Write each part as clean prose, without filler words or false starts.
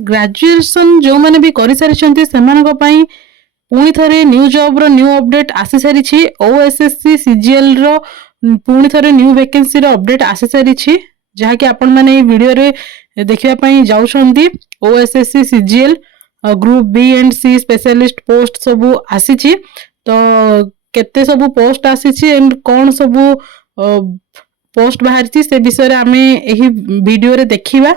Graduation जो मैंने भी कर सारी पुणी थे न्यू जॉब रो न्यू अपडेट आसी सारी ओएसएससी सीजीएल रो पुणी थे न्यू वैकेंसी रो अपडेट आसी सारी जहाँकि आपण मैंने वीडियो रे देखिया जाउछंती OSSC CGL group B and C specialist post सब आसी तो केते सब पोस्ट आसी एंड कौन सब पोस्ट बाहरी से विषय आम यही वीडियो रे देखिबा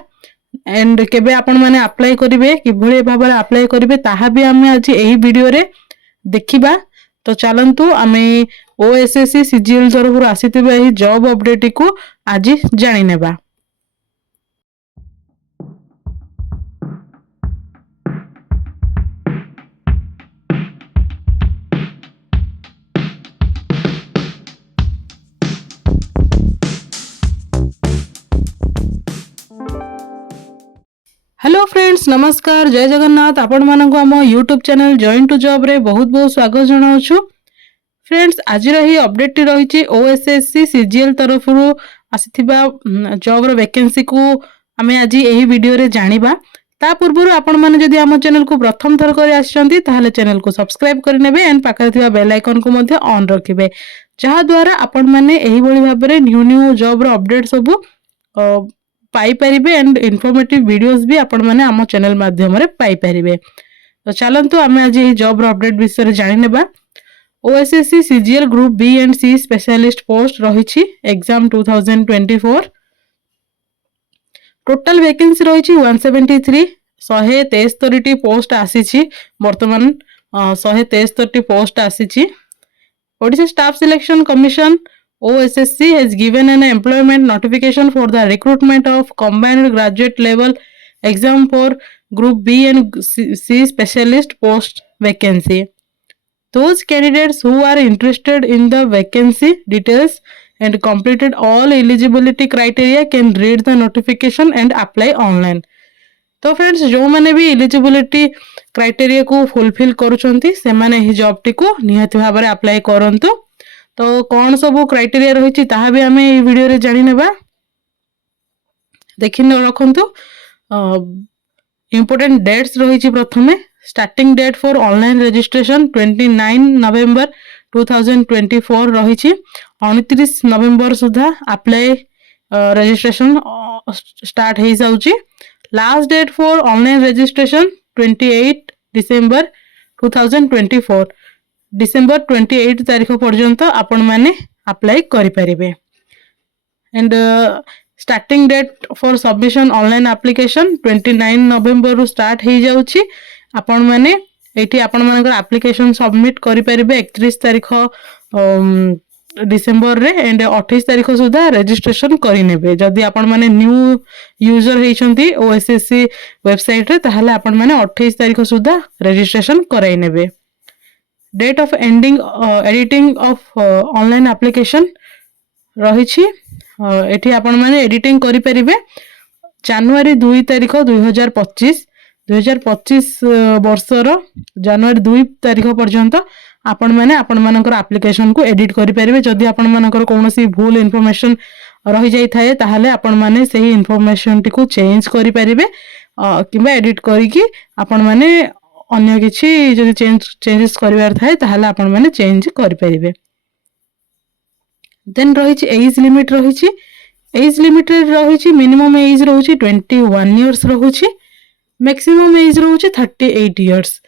एंड केबे आपण माने अप्लाई करिवे किभଳି भाबरे अप्लाई करिवे ताहा भी आमे आज एही वीडियो रे देखिबा। तो चलंतु आमे ओएसएससी सीजीएल तरफ आसीथिबा एही जॉब अपडेट को आज जानि नेबा। हेलो फ्रेंड्स नमस्कार जय जगन्नाथ आपण मानक आम YouTube channel join to job रे बहुत बहुत स्वागत जनाऊँ। फ्रेंड्स आज रही अपडेट रही ओएसएससी सीजीएल तरफ आसीथिबा जॉब रो वैकेंसी को आम आज यही वीडियो रे जानिबा। ता पूर्व आपण माने जदि आम चैनल को प्रथम थर कर आछंती ताहले चैनल को सब्सक्राइब कर नेबे एंड पाखरे थिबा बेल आइकन को मध्य ऑन रखिबे जहा द्वारा आपण माने एही भली भाबरे न्यू न्यू जॉब रो अपडेट सब पाई परिबे एंड इन्फॉर्मेटिव वीडियोस भी आपण माने आम चैनल माध्यम रे पाई परिबे। तो चलंतु आमे आज एही जॉब रो अपडेट विषय रे जानि नेबा। OSSC CGL group B and C specialist post रही एग्जाम 2024 टोटल वैकेंसी रही 173 173 पोस्ट आसी वर्तमान 173 पोस्ट आसी। Odisha staff selection commission OSSC has given an employment notification for the recruitment of combined graduate level exam for Group B and C specialist post vacancy. Those candidates who are interested in the vacancy details and completed all eligibility criteria can read the notification and apply online. तो friends जो मैंने भी eligibility criteria को fulfil करूछंती से माने ही job T को निहाती भाबरे apply करंतु। तो कौन सब क्राइटेरिया रही ताहा भी आमे ए वीडियो रे जानि नेबा। देखि रखंतु इंपोर्टेंट डेट्स रही प्रथमे starting date for online registration 29 November 2024 रही 29 नवेम्बर सुधा अप्लाई रजिस्ट्रेशन स्टार्ट हो जाउची। Last date for online registration 28 December 2024 December 28 तारीख पर्यंत आपण माने अप्लाई करि परिबे and starting date for submission online application 29 November रु स्टार्ट हो जाउची। आपण माने एठी आपण मानकर एप्लीकेशन सबमिट करि परिबे 31 तारीख डिसेंबर रे एंड 28 तारीख सुधा रजिस्ट्रेशन करि नेबे। जदि आपण माने न्यू यूजर हेइछंती ओएसएससी वेबसाइट रे ताहाले आपण माने 28 तारीख सुधा रजिस्ट्रेशन कराइ नेबे। Date of ending editing of online application रही एठी आपण माने एडिटिंग करि परिबे जनवरी 2 तारीख 2025 वर्षर जनवरी 2 तारीख पर्यंत आपण माने आपण मानकर एप्लीकेशन को एडिट करि परिबे। जदि आपण मानकर कोनोसी भूल इन्फॉर्मेशन रही जाई थाए ताहाले आपण माने सही इन्फॉर्मेशन टी को चेंज करि परिबे किबा एडिट करि कि आपण माने अन्य किछि जदि चेंजेस करिवार थाए ताहाले आपण माने चेंज करि परिबे। देन रही एज लिमिट रही एज लिमिट रही मिनिमम एज रही 21 इयर्स रही मैक्सिमम एज रही 38 इयर्स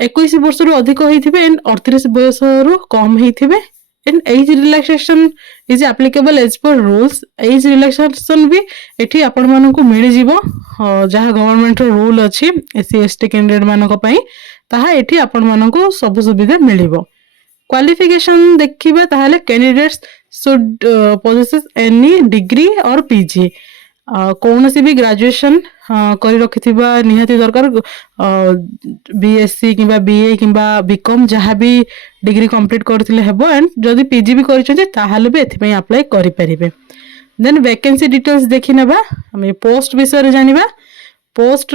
21 वर्ष रु अधिक होइथिबे एंड 38 बयस रु कम होइथिबे and age relaxation is applicable as per rules. Age relaxation भी एठी आपण मानन को मिल जिवो जहा गवर्नमेंट रो रूल अछि एससी एसटी कैंडिडेट मानन को पई ताहा एठी आपण मानन को सब सुविधा मिलिबो। क्वालिफिकेशन देखिबे ताहाले candidates should possess any degree और पीजी कौनसी भी ग्रेजुएशन करि रखिथिबा निहाती दरकार बीएससी किबा बीए किबा बीकॉम जहाँ भी डिग्री कंप्लीट करथिले हेबो एंड जदि पीजी भी करिसथि ताहाले भी एथि पई अप्लाई करि परिबे। देन वैकेंसी डिटेल्स देखि नेबा हम पोस्ट विषय रे जानिबा। पोस्ट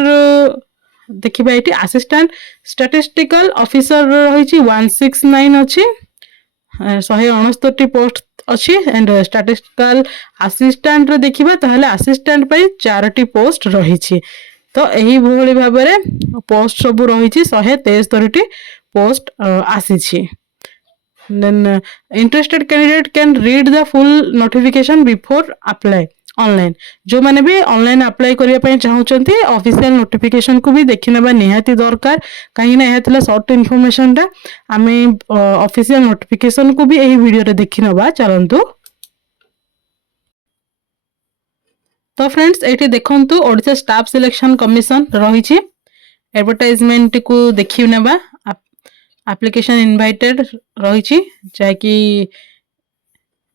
देखिबा एटी असिस्टेंट स्टैटिस्टिकल ऑफिसर रही 169 अछि 169 पोस्ट अच्छी एंड स्टैटिस्टिकल असिस्टेंट रे देखिबा ताहले असिस्टेंट पई 4टी पोस्ट रही तो यही भली भाव में पोस्ट सब रही 173 पोस्ट आसी then interested candidate can read the full notification before apply online जो माने भी ऑनलाइन अप्लाई करिया पय चाहउचंती ऑफिशियल नोटिफिकेशन को भी देखि नेबा निहाती दरकार काहे ना एतला शॉर्ट इन्फॉर्मेशन ता आमे ऑफिशियल नोटिफिकेशन को भी एही वीडियो रे देखि नेबा चलंतु। तो फ्रेंड्स एठी देखंतु ओडिशा स्टाफ सिलेक्शन कमिशन रही छी एडवर्टाइजमेंट को देखि नेबा एप्लिकेशन इनवाइटेड रही छी जाकि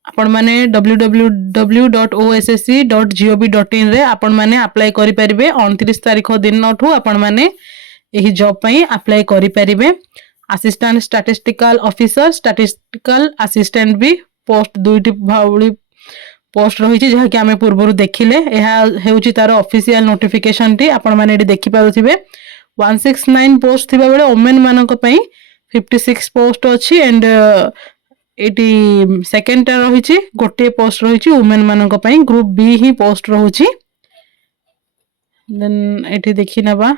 आपण माने www.ossc.gov.in रे आपण माने अप्लाई करि परिबे 29 तारिख दिन ठू आपण माने एही जॉब पई अप्लाई करि परिबे। Assistant statistical officer statistical assistant भी पोस्ट दुईटी भावली पोस्ट रही छी जहा कि हमें पूर्व देखिले एहा हेउची तार ऑफिशियल नोटिफिकेशन टी आपण माने एडी देखि पाउथिबे 169 पोस्ट थिबा बेले ओमेन मानक पई 56 पोस्ट अछि एंड एटी सेकंड टा रही छी गोटे पोस्ट रही छी वुमेन मानक पई ग्रुप बी ही पोस्ट रहउची देन एटी देखि नबा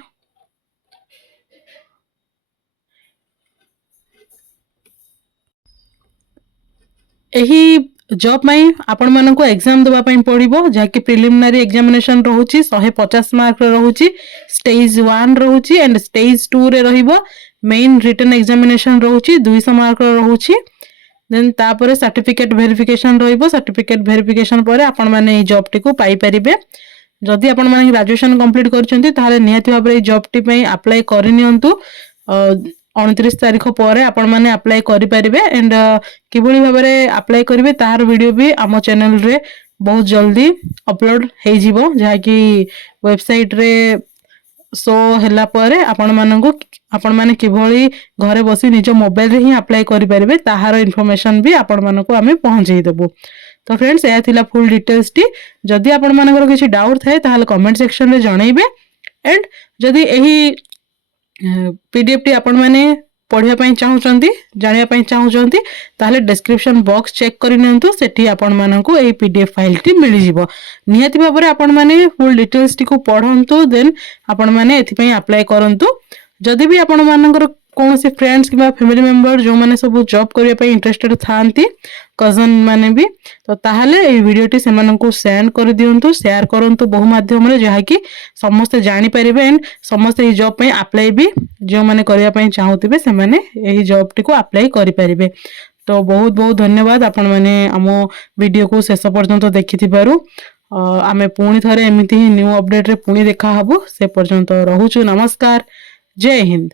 एही जॉब में आपण मानक एग्जाम देबा पई पड़िबो जाकि प्रिलिमिनरी एग्जामिनेशन रहउची 150 मार्क रहउची स्टेज 1 रहउची एंड स्टेज 2 रे रहिबो मेन रिटन एग्जामिनेशन रहउची 200 मार्क रहउची देन तापर सर्टिफिकेट वेरिफिकेशन रहिबो सर्टिफिकेट वेरिफिकेशन परे आपण माने जॉब टी को पाई परिबे जदि आपण माने ग्रेजुएशन कंप्लीट करछंती ताले निहाती भाबरे जॉब टी पई अप्लाई करि नियंतु 29 तारिख पर आपण माने अप्लाई करि परिबे एंड किबोली भाबरे अप्लाई करिवे तार वीडियो भी आम चैनल रे बहुत जल्दी अपलोड हे जिवो जहा कि वेबसाइट रे सो हैला परे आपण माने किभली घरे बसी निज मोबाइल रे ही अप्लाई करि परिबे ताहार इन्फॉर्मेशन भी आपण मानको आमे पहुंचै देबो। तो फ्रेंड्स एया थिला फुल डिटेल्स टी जदि आपण मानकर किछि डाउट थाए ताहाल कमेंट सेक्शन रे जणाइबे एंड जदि एही पीडीएफ टी आपण माने पढ़िया पई चाहउचंती जानिया पई चाहउचंती ताहले डिस्क्रिप्शन बॉक्स चेक करि नियंतु सेठी आपण माननको एही पीडीएफ फाइल टी मिलि जिवो निहाती भाबरे आपण माने फुल डिटेल्स टी को पढंतु देन आपण माने एथि पई अप्लाई करंतु जदि भी आपण मानकर कोनोसी फ्रेंड्स किबा फैमिली मेंबर जो माने सब जॉब करिया पई इंटरेस्टेड थांती कजन माने भी तो ताहले ए वीडियो टी सेमाननको सेंड कर दियंतु शेयर करंतु बहु माध्यम रे जहा कि समस्त जानि परिबे एंड समस्त ए जॉब पई अप्लाई भी जो माने करिया पई चाहउतिबे से माने एही जॉब टी को अप्लाई करि परिबे। तो बहुत बहुत धन्यवाद आपण माने हमो वीडियो को शेष पर्यंत देखिथिबारु आमे पुणी थरे एमिति ही न्यू अपडेट रे पुणी देखा हबो से पर्यंत रहूछु नमस्कार जय हिंद।